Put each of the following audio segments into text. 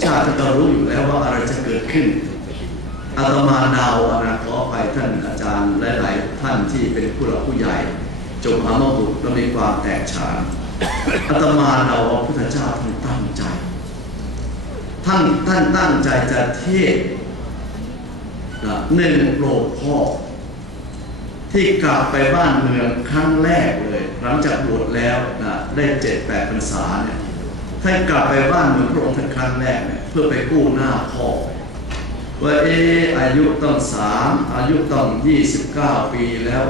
เจ้าท่านก็รู้อยู่แล้วว่าอะไรจะเกิดขึ้นอาตมาดาวอนะขอไปท่านอาจารย์หลาย ๆ ท่านที่เป็นผู้หลักผู้ใหญ่จงหามบุตรและมีความแตกฉานอาตมาดาว่าพุทธเจ้าท่านตั้งใจ ท่านท่านตั้งใจจะเทศหนึ่งโปรดพ่อที่กลับไปบ้านเมืองครั้งแรกเลย หลังจากบวชแล้วนะได้เจ็ดแปดพรรษาเนี่ย ท่านกลับไปบ้านเมืองพระองค์ท่านครั้งแรกเพื่อไปกู้หน้าพ่อว่าเอออายุต้องสามอายุต้องยี่สิบเก้าปีแล้ว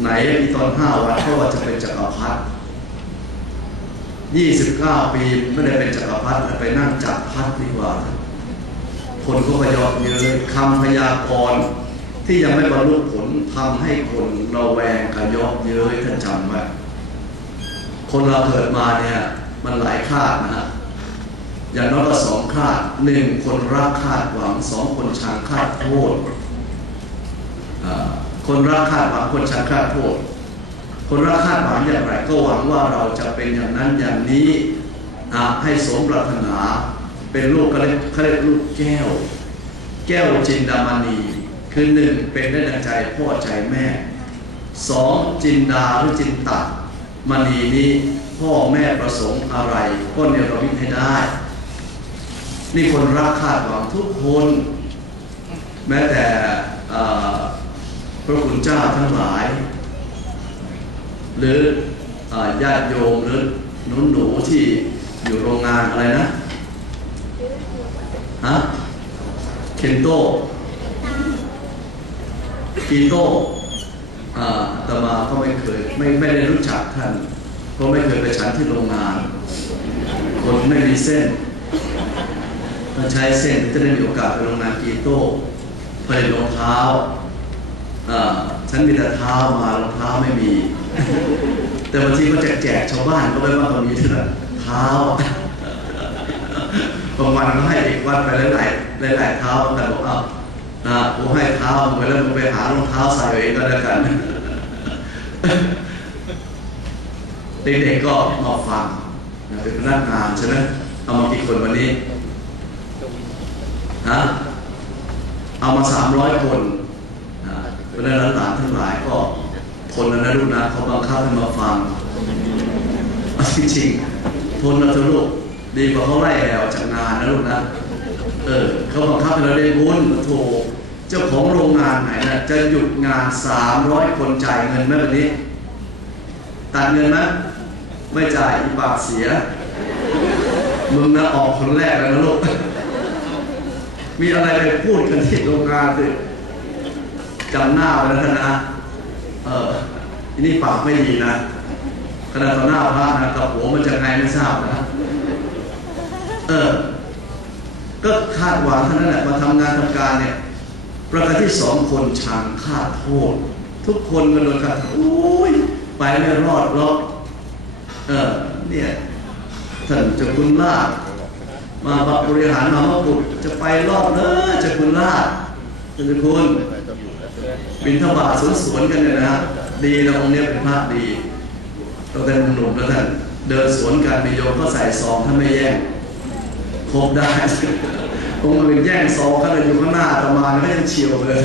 ไหนมีตอนห้าวันเขาว่าจะเป็นจักรพรรดิยี่สิบเก้าปีไม่ได้เป็นจักรพรรดิไปนั่งจักรพรรดิดีกว่า คนก็พยอเยอะคำพยากรณ์ที่ยังไม่บรรลุผลทำให้คนเราแวงขยอกเย้ยท่านจำไว้คนเราเกิดมาเนี่ย มันหลายคาดนะฮะอย่างน้อยก็สองคาดหนึ่งคนรักคาดหวังสองคนชังคาดโทษคนรักคาดหวังคนชังคาดโทษ คนรักคาดหวังอย่างไรก็หวังว่าเราจะเป็นอย่างนั้นอย่างนี้ให้สมปรารถนาเป็นลูกเขาเรียกเขาเรียกลูกแก้ว แก้วจินดามณีคือหนึ่งเป็นได้ดังใจพ่อใจแม่สองจินดาหรือจินตะ มณีนี้พ่อแม่ประสงค์อะไรก็เนรมิตให้ได้ นี่คนรักคาดหวังทุกคน แม้แต่พระคุณเจ้าทั้งหลาย หรืออญาติโยมหรือหนูหนูที่อยู่โรงงานอะไรนะฮะเคนโตกีโต ตมาก็ไม่เคยไม่ไม่ได้รู้จักท่านเพราะไม่เคยไปฉันที่โรงงานคนไม่มีเส้นมันใช้เส้นจะได้มีโอกาสไปโรงงานกีโต้ผลิตรองเท้าฉันมีแต่เท้ามารองเท้าไม่มี แต่บางทีก็แจกแจกชาวบ้านก็ไม่ว่าตอนนี้เท่าเท้าบางวันก็ให้เด็กวัดไปหลายๆหลายเท้าแต่บอกเอา อ่าผมให้เท้ามึงไปแล้วมึงไปหารองเท้าใส่เองก็แล้วกัน เด็กๆก็มาฟังเป็นพนักงานใช่ไหมเอามากี่คนวันนี้ฮะเอามาสามร้อยคนอ่าเพราะนั้นหลานทั้งหลายก็ทนแล้วนะลูกนะเขาบังคับให้มาฟังจริงๆทนนะเถอะลูกดีกว่าเขาไล่แอวจากงานนะลูกนะ เออเขาบังคับให้เราได้บุญโถเจ้าของโรงงานไหนนะจะหยุดงานสามร้อยคนจ่ายเงินไหมวันนี้ ตัดเงินไหมไม่จ่ายอีปากเสียมึงนะออกคนแรกแล้วนะลูกมีอะไรไปพูดกันที่โรงงานสิจำหน้าไว้แล้วนะเอออันนี้ปากไม่ดีนะขณะต่อหน้าพระนะกับหัวมันจะไงไม่ทราบนะ เออ ก็คาดหวังเท่านั้นแหละมาทำงานทำการเนี่ยประการที่สองคนชังคาดโทษ ทุกคนก็โดนคาดโทษโอ้ยไปไม่รอดหรอกเออเนี่ยท่านเจ้าคุณลาภมาบริหารมามะกุฎจะไปรอบเลยจะคุณลาดจะคุณบินทบาทสวนสวนกันเนี่ยนะ ดีนะองค์เนี้ยเป็นพระดีตั้งแต่หนุ่มๆแล้วท่านเดินสวนกันมีโยมก็ใส่ซองท่านไม่แย่ง ครบได้องค์อื่นแย่งซองก็เลยอยู่ข้างหน้าอาตมาแล้วก็ยังเฉียวเลย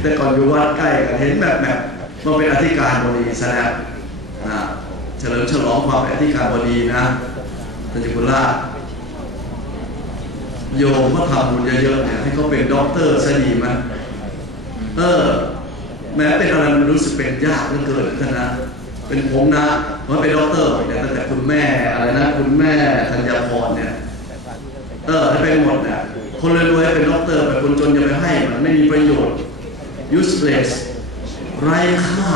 แต่ก่อนอยู่วัดใกล้กันเห็นแบบแบบมาเป็นอธิการบดีซะแล้วนะเฉลิมฉลองความเป็นอธิการบดีนะท่านเจ้าคุณลาโยมก็ทำบุญเยอะๆเนี่ยให้เขาเป็นด็อกเตอร์ซะดีไหมเออ แม้เป็นอะไรมันรู้สึกเป็นยากเหลือเกินท่านนะเป็นผมนะผมเป็นด็อกเตอร์เนี่ยตั้งแต่คุณแม่อะไรนะ คุณแม่ธัญพรเนี่ย เออให้เป็นหมดเนี่ยคนรวยๆเป็นด็อกเตอร์แต่คนจนอย่าไปให้มันไม่มีประโยชน์ useless ไร้ค่า